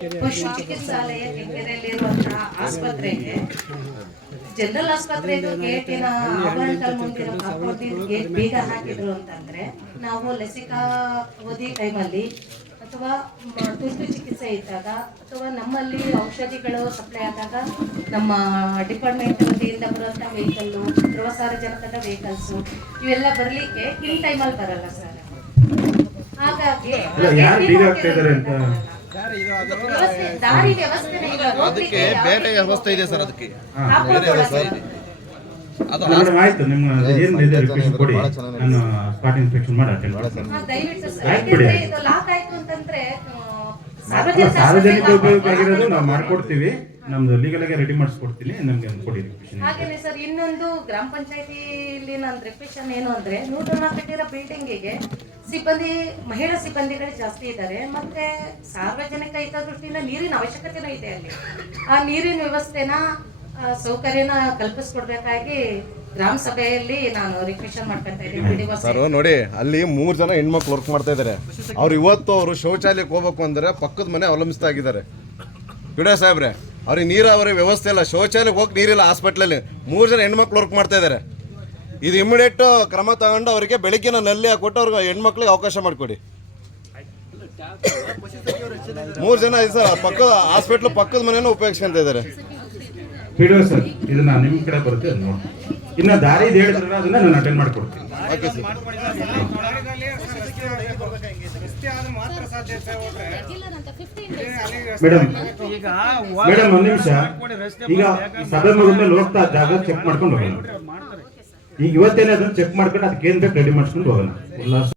ಪಶು ಚಿಕಿತ್ಸಾಲಯ ಕೆಂಗೇರಿಯಲ್ಲಿರುವಂತಹ ಆಸ್ಪತ್ರೆಗೆ ಜನರಲ್ ಆಸ್ಪತ್ರೆ ಗೇಟಿನ ಆವರಣದ ಮುಂದಿರೋ ಕಾಂಪೌಂಡಿನ ಗೇಟ್ ಬೀಗ ಹಾಕಿದ್ರು ಅಂತಂದ್ರೆ ನಾವು ಲಸಿಕಾ ಅವಧಿ ಟೈಮಲ್ಲಿ ಅಥವಾ ತುರ್ತು ಚಿಕಿತ್ಸೆ ಇದ್ದಾಗ ಅಥವಾ ನಮ್ಮಲ್ಲಿ ಔಷಧಿಗಳು ಸಪ್ಲೈ ಆದಾಗ ನಮ್ಮ ಡಿಪಾರ್ಟ್ಮೆಂಟ್ ವತಿಯಿಂದ ಬರುವಂತಹ ವೆಹಿಕಲ್ಲು ಧ್ರುವ ಸಾರ್ವಜನಿಕದ ವೆಹಿಕಲ್ಸು ಇವೆಲ್ಲ ಬರಲಿಕ್ಕೆ ಇನ್ ಟೈಮಲ್ಲಿ ಬರಲ್ಲ ಸರ್. ಹಾಗಾಗಿ ವ್ಯವಸ್ಥೆ ದಾರಿ ಅದಕ್ಕೆ ಬೇರೆ ವ್ಯವಸ್ಥೆ ಇದೆ ಸರ್ ಅದಕ್ಕೆ. ಹಾ. ಕಾಂಪೌಂಡ್ ಒಳಗೆ ಅದು ಆಯ್ತು ನಿಮ್ಮ ಏನು ಇದೆ ರಿಕ್ವೆಸ್ಟ್ ಕೊಡಿ. ನಾನು ಸ್ಪಾಟ್ ಇನ್ಸ್ಪೆಕ್ಷನ್ ಮಾಡ್ತೀನಿ ಇದು ಸಾರ್ವಜನಿಕ ಉಪಯೋಗ ಆಗಿರೋದು ನಾವು ಮಾಡ್ಕೊಡ್ತೀವಿ. ನಮ್ದು ಲೀಗಲ್ ಆಗಿ ರೆಡಿ ಮಾಡಿಸ್ಕೊಡ್ತೀನಿ. ನಮ್ಗೆ ಒಂದು ಕೊಡಿ ರಿಕ್ವೆಷನ್ ಹಾಗೇನೆ ಸರ್ ಇನ್ನೊಂದು ಗ್ರಾಮ ಪಂಚಾಯತಿಲಿ ನನ್ನ ರಿಕ್ವೆಷನ್ ಏನು ಅಂದ್ರೆ ನೂತನ ಕಟ್ಟಿರೋ ಬಿಲ್ಡಿಂಗಿಗೆ ಸಿಬ್ಬಂದಿ ಮಹಿಳಾ ಸಿಬ್ಬಂದಿಗಳು ಜಾಸ್ತಿ ಇದ್ದಾರೆ. ಮತ್ತೆ ಸಾರ್ವಜನಿಕ ಹಿತದೃಷ್ಟಿಯಿಂದ ನೀರಿನ ಅವಶ್ಯಕತೆನೂ ಇದೆ ಅಲ್ಲಿ. ಆ ನೀರಿನ ವ್ಯವಸ್ಥೆನ ಸೌಕರ್ಯನ ಕಲ್ಪಿಸ್ಕೊಡ್ಬೇಕಾಗಿ ಗ್ರಾಮ ಸಭೆಯಲ್ಲಿ ನಾನು ರಿಕ್ವೆಷನ್ ಮಾಡ್ಕೊತಾ ಇದ್ದೀನಿ. ಸರ್ ನೋಡಿ ಅಲ್ಲಿ ಮೂರು ಜನ ಹೆಣ್ಮಕ್ಳು ವರ್ಕ್ ಮಾಡ್ತಾ ಇದ್ದಾರೆ ಅವ್ರು ಇವತ್ತು ಅವರು ಶೌಚಾಲಯಕ್ಕೆ ಹೋಗ್ಬೇಕು ಅಂದ್ರೆ ಪಕ್ಕದ ಮನೆ ಅವಲಂಬಿಸ್ತಾ ಇದ್ದಾರೆ. ಬಿಡೋ ಸಾಹೇಬ್ರೆ ಅವ್ರಿಗೆ ನೀರಾವರಿ ವ್ಯವಸ್ಥೆ ಇಲ್ಲ. ಶೌಚಾಲಯಕ್ಕೆ ಹೋಗಿ ನೀರಿಲ್ಲ ಹಾಸ್ಪಿಟ್ಲಲ್ಲಿ ಮೂರು ಜನ ಹೆಣ್ಮಕ್ಳು ವರ್ಕ್ ಮಾಡ್ತಾ ಇದ್ದಾರೆ ಇದು ಇಮಿಡಿಯೇಟ್ ಕ್ರಮ ತಗೊಂಡು ಅವರಿಗೆ ಬೆಳಿಗ್ಗಿನ ನಲ್ಲಿ ಕೊಟ್ಟು ಅವ್ರಿಗೆ ಹೆಣ್ಮಕ್ಳಿಗೆ ಅವಕಾಶ ಮಾಡಿಕೊಡಿ. ಮೂರು ಜನ ಇದೆ ಸರ್ ಪಕ್ಕ ಹಾಸ್ಪಿಟ್ಲ್ ಪಕ್ಕದ ಮನೆಯನ್ನು ಉಪಯೋಗಿಸ್ಕೊಂತ ಇದ್ದಾರೆ. ಬಿಡುವ ಸರ್ ಇದನ್ನ ನಿಮ್ಮ ಕಡೆ ಬರುತ್ತೆ ಅದು ನೋಡಿ. ಇನ್ನು ದಾರಿ ಇದು ಹೇಳಿದ್ರಲ್ಲ ಅದನ್ನ ನಾನು ಅಟೆಂಡ್ ಮಾಡಿಕೊಡ್ತೀನಿ. ಓಕೆ ಸರ್ ಮೇಡಮ್ ಮೇಡಮ್ ಒಂದು ನಿಮಿಷ. ಈಗ ಸಭೆ ಮುಗಿದ್ಮೇಲೆ ಹೋಗ್ತಾ ಜಾಗ ಚೆಕ್ ಮಾಡ್ಕೊಂಡು ಹೋಗೋಣ. ಈಗ ಇವತ್ತೇನೆ ಅದನ್ನ ಚೆಕ್ ಮಾಡ್ಕೊಂಡು ಅದಕ್ಕೆ ಏನ್ ಬೇಕು ರೆಡಿ ಮಾಡ್ಕೊಂಡು ಹೋಗೋಣ. ಉಲ್ಲಾಸ